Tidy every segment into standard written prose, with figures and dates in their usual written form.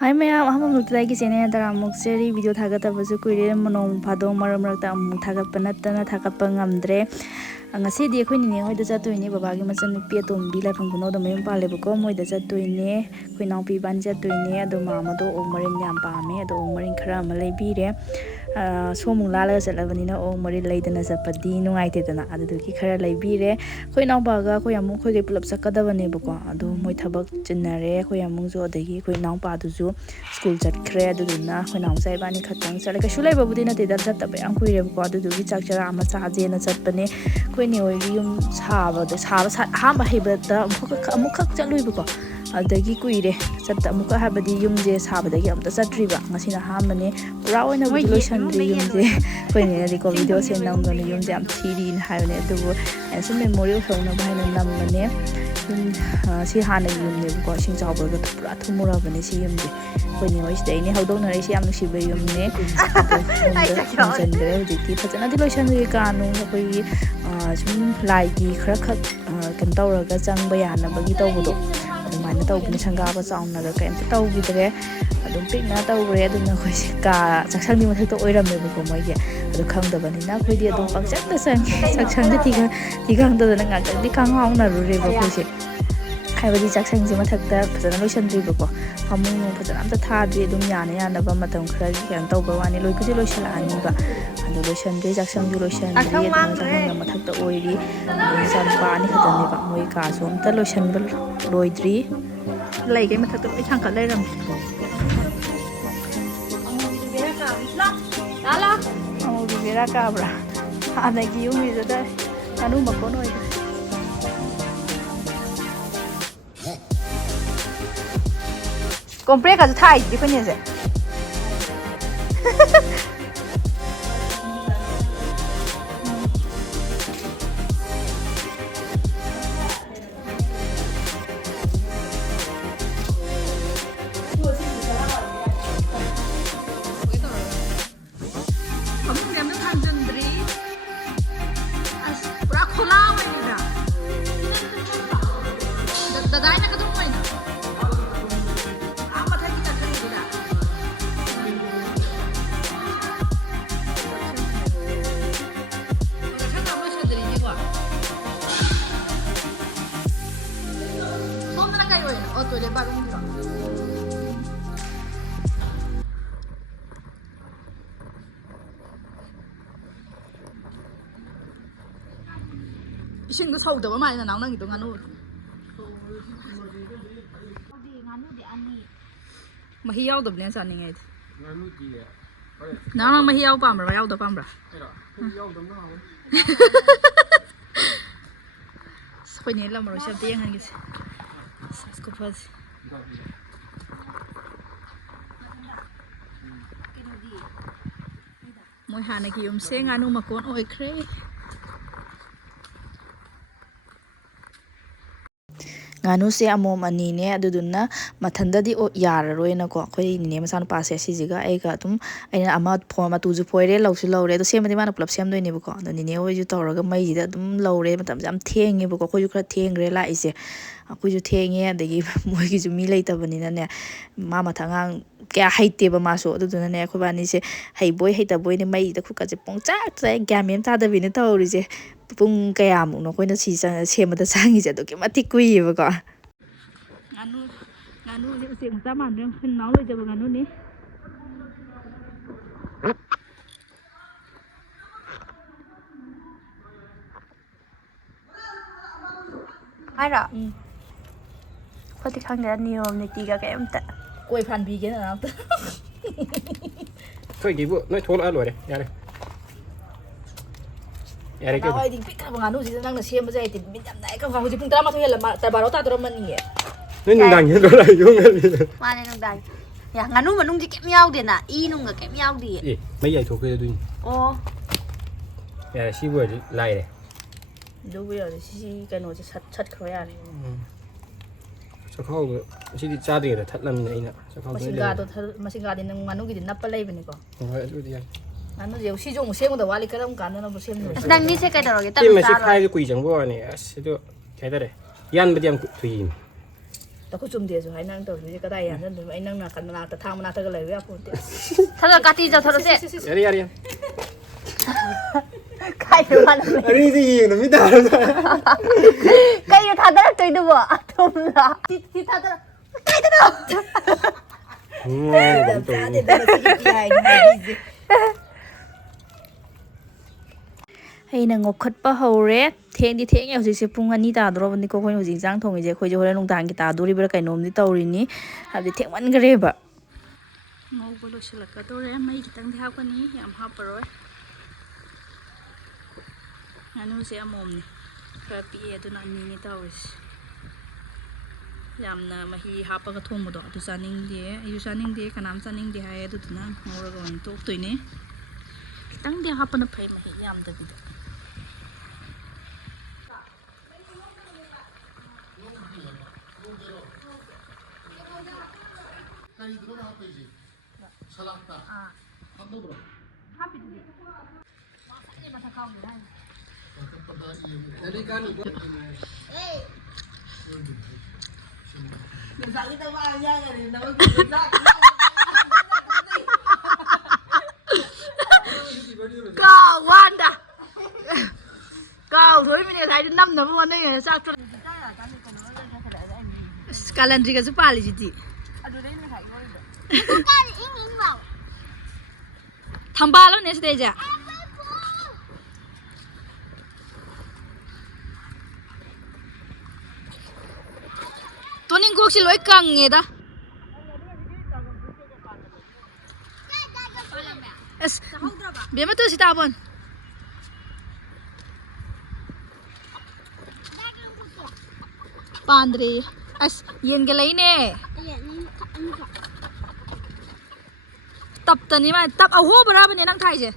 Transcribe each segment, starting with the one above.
Hi ma'am Ahmad channel तरामुक सेरी video थागतबसु कुइरे मनों fado मरम मरता अमु थागतप नत्तना थागतप ngamdre ngasi di khoi ni hoida chatoine baba gi machan nupi atombi lai phang kuno do mem pale bako moida chatoine khoi nau pi ban chatoine ado mama do omarin yam pame ado omarin khara ma leibire somung lala chalabani na omarin leidana japadi nungai tedana adu ki khara leibire khoi nau baga khoi amu khoi ge pulap sakadabane bako ado moi thabak chinnare khoi amu jo adagi khoi nau pa du ju school chakre adu na khoi nau sai bani khatang chale ka shulai babudi na te dal chat ba am kuire bako adu gi chakchara ama chaje na chatpane khoi yum saba de saba hamba hebata amukak chalui bako adagi kuire chat amuka habadi yum je saba dagi amta chatriba ngasina hamane pura oina solution de yum je khoi ne di ko video sen nang don yum je am thiri in haine adu as memory phone ba haina namane si hana yum ne ko sing chaw ba pura thumura bane si yum je khoi ne hois dai ne hodong na si am si ba yum ne chandre jiti phajana di lotion ge kanu khoi sum lai gi khara khat kan tawraga changba yana bagi tawbudo adumana tawbni sangaba chauna ga kan tawgidre adum pikna tawre aduna khoi ka chaksang ni mathak to oiram me ko moi ge adu khangdabani na khoi di adum pangchak ta sang chaksang de tigang da na ngak di kang haung na ru re ba khoi se खाइबदी चाक्संग जे मथक्ता फजन लोइसन बको फमुंग फजन अमता थादि दुम याने याना बा मतम खरा गियान तौबा वानी लोइकुदि लोइसन आनी बा अदो लोइसन दे चाक्संग जु लोइसन दे चाक्संग मथक्ता ओइरी सान पानी खतने बा मोइ का सोम त लोइसन बल लोइद्री लाइगे मथक्ता ओइ थांखा लाइरम लाला अमो बिबेरा काब्रा आनागी युमी जदा अनु मकोन ओइ comprei caso thai de conhecer 이신도 서울도 많이 나오는 게 동안 오. 마히야오 도 블렌 사닝에. 나랑 마히야오 밤라 야오도 밤라. 야오도 나. 스페인에 라마로 샤데 양한 게. 사스코파스. Moi hana ki yum se nganu makon oi kre nganu se amom ani ne aduduna mathanda di yararoi na ko khoi ni masan passe sijiga ega tum aina ama phoma tu ju poire lawsu lawre do semadi mana plap sem doi ne ko do ni ne oi ju tawraga mai ji da dum lawre matam jam thenge ko khoi ju khra thengre la ise khoi ju thenge adagi moi gi ju mi leitabani na ne mama thangang kya haite ba maso aduduna ne khoi bani se hei boy heita boy ne mai da khu ka je pongcha tra gyamem ta da bi ne tawri je pung kaya mu no koina si semada sangi je do ke mati kui ba ko nganu je se mata man reng khin naw le je ba nganu ni ai ra khoti khang ga niom ni ti ga ka em ta koi phan bi ge na ta thôi chị bu nói thua là rồi đấy ra đây ya cái oi ding pik ka nganu ji nang na sem ba jai ti min jam dai ka ho ji pung 3 thôi là ta ba ro ta to man ni nó nung đằng như đó là vô ngay mà này nung đằng ya nganu mà nung ji kem yau de na y nung ga kem yau de mấy giày thuộc cái đuôi ô ya xí vừa lại này đâu bây giờ thì cái nó sẽ sắt khói à sao không xí đi cha thì là thật lắm này nè sao không mà sinh gà thì nung nganu cái nắp lấy bên này có không phải đuôi đi ăn nganu giờ xí dùng xem cái đó cái đông cả nó xem rồi đang đi xe cái đó rồi cái mà xí khai cái quỷ chẳng bao này xí đó cái đó đấy yan bây giờ thủy ꯇꯈꯨ ꯆꯨꯝꯗꯦꯁꯨ ꯍꯥꯏ ꯅꯪ ꯇꯧꯔꯤꯁꯦ ꯀꯗꯥꯏ ꯌꯥꯟꯖꯟꯗꯣꯏꯅꯣ ꯑꯩ ꯅꯪ ꯅꯥꯀꯟ ꯃꯅꯥꯛꯇ ꯊꯥꯡ ꯃꯅꯥꯛꯇꯒ ꯂꯩꯕ ꯌꯥꯄꯣꯟꯇꯦ ꯊꯥꯡꯒ ꯀꯥꯇꯤ ꯆꯠꯊꯣꯔꯁꯦ ꯌꯥꯔꯦ ꯌꯥꯔꯦ ꯀꯥꯏꯗ ꯋꯥꯅ ꯑꯔꯤꯁꯤ ꯌꯦꯡ ꯅꯨꯃꯤꯠ ꯇꯥꯔꯒ ꯀꯩꯅꯣ ꯊꯥꯗꯔꯛꯇꯣꯏꯗꯨꯕꯣ ꯊꯨꯝꯅ ꯁꯤ ꯊꯥꯗꯔ ꯀꯥꯏꯗꯅꯣ ꯑꯩꯅ ꯉꯣꯛꯈꯠꯄ ꯍꯧꯔꯦ ꯊꯦꯡꯗꯤ ꯊꯦꯡꯉꯦ ꯍꯧꯖꯤꯛꯁꯦ ꯄꯨꯡ 2 ꯇꯥꯗꯣꯔꯕꯅꯤꯀꯣ ꯑꯩꯈꯣꯏꯅ ꯍꯧꯖꯤꯛ ꯏꯟꯖꯥꯡ ꯊꯣꯡꯉꯤꯁꯦ ꯑꯩꯈꯣꯏꯁꯦ ꯍꯣꯔꯦꯟ ꯅꯨꯡꯗꯥꯡꯒꯤ ꯇꯥꯗꯣꯔꯤꯕ꯭ꯔꯥ ꯀꯩꯅꯣꯝꯗꯤ ꯇꯧꯔꯤꯅꯤ ꯍꯥꯏꯕꯗꯤ ꯊꯦꯡꯃꯟꯈ꯭ꯔꯦꯕ ꯉꯧꯕ ꯂꯣꯏꯁꯤꯜꯂꯛꯀꯗꯧꯔꯦ ꯃꯩ ꯈꯤꯇꯪꯗꯤ ꯍꯥꯞꯀꯅꯤ ꯌꯥꯝ ꯍꯥꯞꯄꯔꯣꯏ ꯉꯥꯅꯨꯁꯦ ꯑꯃꯣꯝꯅꯤ ꯈꯔ ꯄꯤꯛꯑꯦ ꯑꯗꯨꯅ ꯑꯅꯤꯅꯤ ꯇꯧꯔꯤꯁꯦ ꯌꯥꯝꯅ ꯃꯍꯤ ꯍꯥꯞꯄꯒ ꯊꯣꯡꯕꯗꯣ ꯑꯗꯨ ꯆꯥꯅꯤꯡꯗꯦ ꯑꯩꯁꯨ ꯆꯥꯅꯤꯡꯗꯦ ꯀꯅꯥꯝ ꯆꯥꯅꯤꯡꯗꯦ ꯍꯥꯏ ꯑꯗꯨꯗꯨꯅ ꯉꯧꯔꯒ ꯑꯣꯏꯅ ꯇꯣꯛꯇꯣꯏꯅꯦ ꯈꯤꯇꯪꯗꯤ ꯍꯥꯞꯄꯅ ꯐꯩ ꯃꯍꯤ ꯌꯥꯝꯗꯕꯤꯗ wanda Kau thối mình thấy năm nó muốn đây sao cho calendri cái super là gì chị thằng ba lắm nè stage à tôi nên cuộc xin lỗi căng nghe đó biết mà tôi sẽ tao bọn Pandri, as yen cái lấy nè. Tập tần ý mà tập ở hố bra bên này đang thay chứ.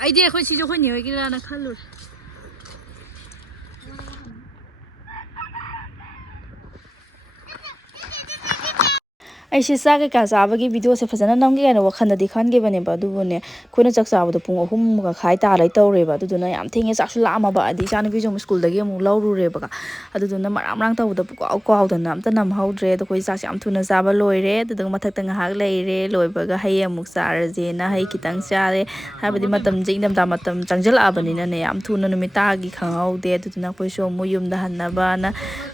Ai đi khơi xí cho khơi nhiều cái là nó khăn luôn. ꯑꯩꯁꯦ ꯆꯥꯛ ꯀꯩꯀꯥ ꯆꯥꯕꯒꯤ ꯚꯤꯗꯤꯑꯣꯁꯦ ꯐꯖꯅ ꯅꯝꯒꯦ ꯀꯥꯏꯅ ꯋꯥꯈꯜꯗꯗꯤ ꯈꯟꯈꯤꯕꯅꯦꯕ ꯑꯗꯨꯕꯨꯅꯦ ꯑꯩꯈꯣꯏꯅ ꯆꯥꯛ ꯆꯥꯕꯗꯣ ꯄꯨꯡ 3:30 ꯇꯥꯔ ꯇꯧꯔꯦꯕ ꯑꯗꯨꯗꯨꯅ ꯌꯥꯝ ꯊꯦꯡꯉꯦ ꯆꯥꯛꯁꯨ ꯂꯥꯛꯑꯝꯃꯕ ꯑꯗꯩ ꯏꯆꯥꯅꯨꯄꯤꯁꯨ ꯑꯃꯨꯛ ꯁ꯭ꯀꯨꯜꯗꯒꯤ ꯑꯃꯨꯛ ꯂꯧꯔꯨꯔꯦꯕꯀ ꯑꯗꯨꯗꯨꯅ ꯃꯔꯥꯡ ꯇꯧꯕꯗ ꯀꯥꯎꯗꯅ ꯑꯝꯇ ꯅꯝꯍꯧꯗ꯭ꯔꯦ ꯑꯗꯣ ꯑꯩꯈꯣꯏ ꯆꯥꯛꯁꯦ ꯌꯥꯝ ꯊꯨꯅ ꯆꯥꯕ ꯂꯣꯏꯔꯦ ꯑꯗꯨꯗꯨꯒ ꯃꯊꯛꯇ ꯉꯥꯏꯍꯥꯛ ꯂꯩꯔꯦ ꯂꯣꯏꯕꯒ ꯍꯩ ꯑꯃꯨꯛ ꯆꯥꯔꯁꯦꯅ ꯍꯩ ꯈꯤꯇꯪ ꯆꯥꯔꯦ ꯍꯥꯏꯕꯗꯤ ꯃꯇꯝꯁꯦ ꯏꯪꯊꯝꯊꯥ ꯃꯇꯝ ꯆꯪꯁꯤꯜꯂꯛꯑꯕꯅꯤꯅꯅꯦ ꯌꯥꯝ ꯊꯨꯅ ꯅꯨꯃꯤꯠ ꯇꯥꯒꯤ ꯈꯪꯍꯧꯗꯦ ꯑꯗꯨꯗꯨꯅ ꯑꯩꯈꯣꯏꯁꯨ ꯑꯃꯨꯛ ꯌꯨꯝꯗ ꯍꯟꯅꯕꯅ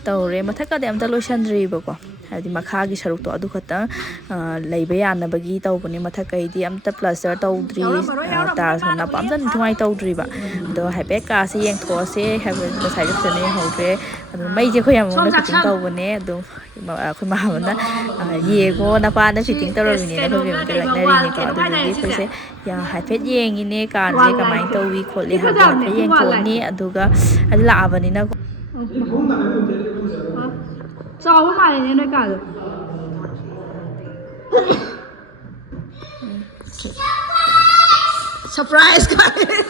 ꯇꯧꯔꯦ ꯃꯊꯛꯀꯗꯤ ꯑꯝꯇ ꯂꯣꯏꯁꯟꯗ꯭ꯔꯤꯕꯀꯣ ꯍꯥꯏꯕꯗꯤ ꯃꯈꯥꯒꯤ ꯁꯔꯨꯛꯇꯣ ꯑꯗꯨ ꯈꯛꯇꯪ ꯂꯩꯕ ꯌꯥꯅꯕꯒꯤꯇꯧꯕꯅꯦ ꯃꯊꯛꯀꯩꯗꯤ ꯑꯝꯇ ꯄ꯭ꯂꯁꯇꯔ ꯇꯧꯗ꯭ꯔꯤ ꯇꯥꯏꯜꯁ ꯅꯞꯄ ꯑꯝꯇ ꯅꯤꯡꯊꯤꯉꯥꯏ ꯇꯧꯗ꯭ꯔꯤꯕ ꯑꯗꯣ ꯍꯥꯏꯐꯦꯠ ꯀꯥꯁꯦ ꯌꯦꯡꯊꯣꯛꯑꯁꯦ ꯍꯥꯏꯕꯗꯤ ꯉꯁꯥꯏꯁꯨ ꯐꯖꯅ ꯌꯦꯡꯍꯧꯗ꯭ꯔꯦ ꯑꯗꯣ ꯃꯩꯁꯦ ꯑꯩꯈꯣꯏ ꯑꯃꯨꯛꯅ ꯐꯤꯠꯇꯤꯡ ꯇꯧꯕꯅꯦ ꯑꯗꯣ ꯑꯩꯈꯣꯏ ꯃꯥꯃꯅ ꯌꯦꯡꯉꯣ ꯅꯄꯥꯅ ꯐꯤꯠꯇꯤꯡ ꯇꯧꯔꯝꯃꯤꯅꯦꯅ ꯑꯩꯈꯣꯏ ꯕꯦꯝꯗ ꯂꯛꯅꯔꯤꯅꯤꯀꯣ ꯑꯗꯨꯗꯨꯒꯤ ꯑꯩꯈꯣꯏꯁꯦ ꯍꯥꯏꯐꯦꯠ ꯌꯦꯡꯉꯤꯅꯦ ꯀꯥꯟꯁꯦ ꯀꯃꯥꯏꯅ ꯇꯧꯋꯤ ꯈꯣꯠꯂꯤ ꯍꯥꯏꯕꯗꯣ ꯍꯥꯏꯐꯦꯠ ꯌꯦꯡꯊꯣꯛꯑꯅꯤ ꯑꯗꯨꯒ ꯑꯗꯨ ꯂꯥꯛꯑꯕꯅꯤꯅ ꯆꯥꯎꯕ ꯃꯥꯜꯂꯤꯅꯦ ꯅꯣꯏ ꯀꯥꯗꯣ Surprise guys!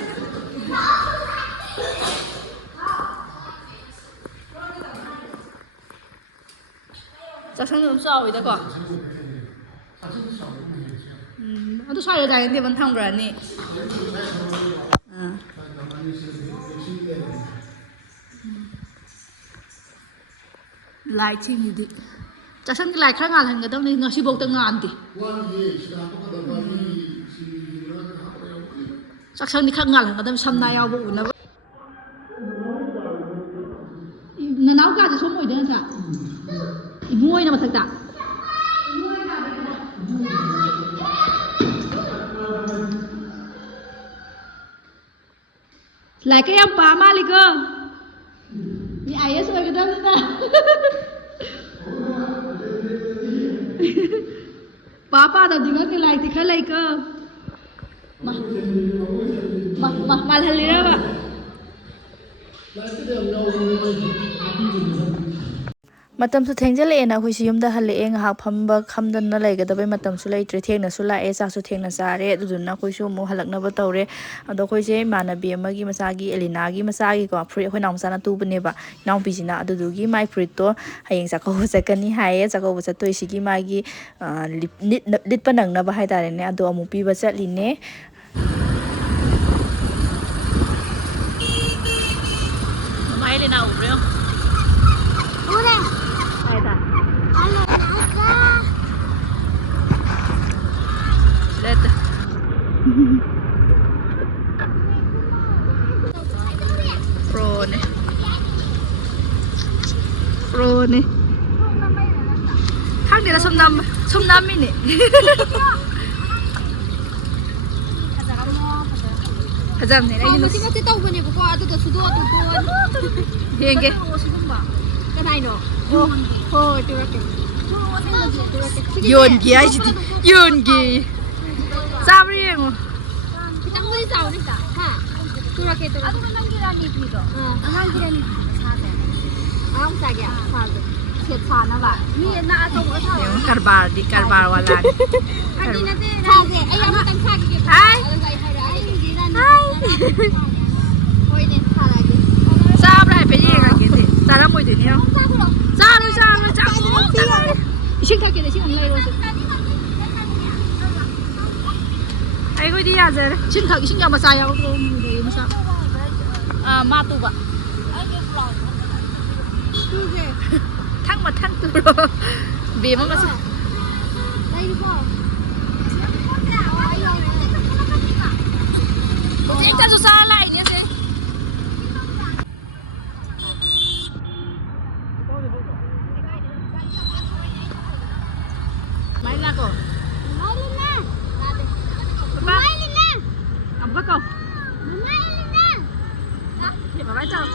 ꯆꯥꯛꯁꯪꯗ ꯑꯗꯨꯝ ꯆꯥꯎꯋꯤꯗꯀꯣ ꯑꯗꯨ ꯁ꯭ꯋꯥꯏꯗ ꯗꯥꯏꯅꯤꯡ ꯇꯦꯕꯜ ꯊꯝꯈ꯭ꯔꯅꯤ ꯂꯥꯏꯠꯁꯤꯡꯁꯤꯗꯤ ꯆꯥꯛꯁꯪꯒꯤ ꯂꯥꯏꯠ ꯈꯔ ꯉꯥꯜꯍꯟꯒꯗꯕꯅꯤ ꯉꯁꯤꯐꯧꯗ ꯉꯥꯟꯗꯦ ꯆꯥꯛꯁꯪꯗꯤ ꯈꯔ ꯉꯥꯜꯍꯟꯒꯗꯕꯅꯤ ꯁꯝꯅꯥ ꯌꯥꯎꯕ ꯎꯅꯕ ꯅꯅꯥꯎꯀꯥꯁꯦ ꯁꯣꯝ ꯑꯣꯏꯗꯣꯏ ꯅꯠꯇ꯭ꯔꯥ ꯏꯕꯨꯡ ꯑꯣꯏꯅ ꯃꯊꯛꯇ ꯂꯥꯏꯔꯤꯛꯀ ꯌꯥꯝ ꯄꯥ ꯃꯥꯜꯂꯤꯀꯣ ꯃꯤ IAS ꯑꯣꯏꯒꯗꯕꯅꯤꯅ पादबदी ꯈꯪꯗꯦ ꯂꯥꯏꯔꯤꯛꯇꯤ ꯈꯔ ꯂꯩꯀꯣ ꯃꯥꯜꯍꯜꯂꯤꯔꯕ ꯃꯇꯝꯁꯨ ꯊꯦꯡꯖꯜꯂꯛꯑꯦꯅ ꯑꯩꯈꯣꯏꯁꯤ ꯌꯨꯝꯗ ꯍꯜꯂꯛꯑꯦ ꯉꯥꯏꯍꯥꯛ ꯐꯝꯕ ꯈꯝꯗꯅ ꯂꯩꯒꯗꯕꯩ ꯃꯇꯝꯁꯨ ꯂꯩꯇ꯭ꯔꯦ ꯊꯦꯡꯅꯁꯨ ꯂꯥꯛꯑꯦ ꯆꯥꯛꯁꯨ ꯊꯦꯡꯅ ꯆꯥꯔꯦ ꯑꯗꯨꯗꯨꯅ ꯑꯩꯈꯣꯏꯁꯨ ꯑꯃꯨꯛ ꯍꯜꯂꯛꯅꯕ ꯇꯧꯔꯦ ꯑꯗꯣ ꯑꯩꯈꯣꯏꯁꯦ ꯏꯃꯥꯟꯅꯕꯤ ꯑꯃꯒꯤ ꯃꯆꯥꯒꯤ ꯑꯦꯂꯤꯅꯥꯒꯤ ꯃꯆꯥꯒꯤꯀꯣ ꯐꯨꯔꯤꯠ ꯑꯩꯈꯣꯏ ꯏꯅꯥꯎꯃꯆꯥꯅ ꯇꯨꯕꯅꯦꯕ ꯏꯅꯥꯎꯄꯤꯁꯤꯅ ꯑꯗꯨꯗꯨꯒꯤ ꯃꯥꯏ ꯐꯨꯔꯤꯠꯇꯣ ꯍꯌꯦꯡ ꯆꯥꯛꯀꯧꯕ ꯆꯠꯀꯅꯤ ꯍꯥꯏꯌꯦ ꯆꯥꯛꯀꯧꯕ ꯆꯠꯇꯣꯏꯁꯤꯒꯤ ꯃꯥꯒꯤ ꯂꯤꯠꯄ ꯅꯪꯅꯕ ꯍꯥꯏꯇꯥꯔꯦꯅꯦ ꯑꯗꯣ ꯑꯃꯨꯛ ꯄꯤꯕ ꯆꯠꯂꯤꯅꯦ ꯃꯃꯥ ꯑꯦꯂꯤꯅꯥ ꯎꯕ꯭ꯔꯣ ꯎꯔꯦ ꯀꯥꯏꯗ Lete. Prone. Prone. Khang là sum nam mini. Hajam ne lai no. Sino titaw ba ni ko ato to sudo ato tuan. Henge. Kanai no. Ho turake. Yongi ai ji. Yongi. Sabri mo. Kitang mo ni saw ni ta. Ha. Turake turake. Ako nang girani dito. Ang girani sa atin. Ang sagya. Sa Thiệt sàn nó bạn. Ni na to ko thaw. Yung karbar wala. Ani na te. Thage. Ay ano tang thage ke. Ai. Ai. Hoi ni thara ge. Sabra pe ye ga ge te. Tara moi de ni. Sa lo. Ising thake de sing lai ro. Ai ko di ya giờ sing thake sing ya ma sa ya ko mu de mu sa. Ma tu ba. Thăng mà thăng từ rồi vì mà sao có gì ta xa lại nhé thế máy là cổ máy lên nè ẩm có cổ máy lên nè thì mà máy chào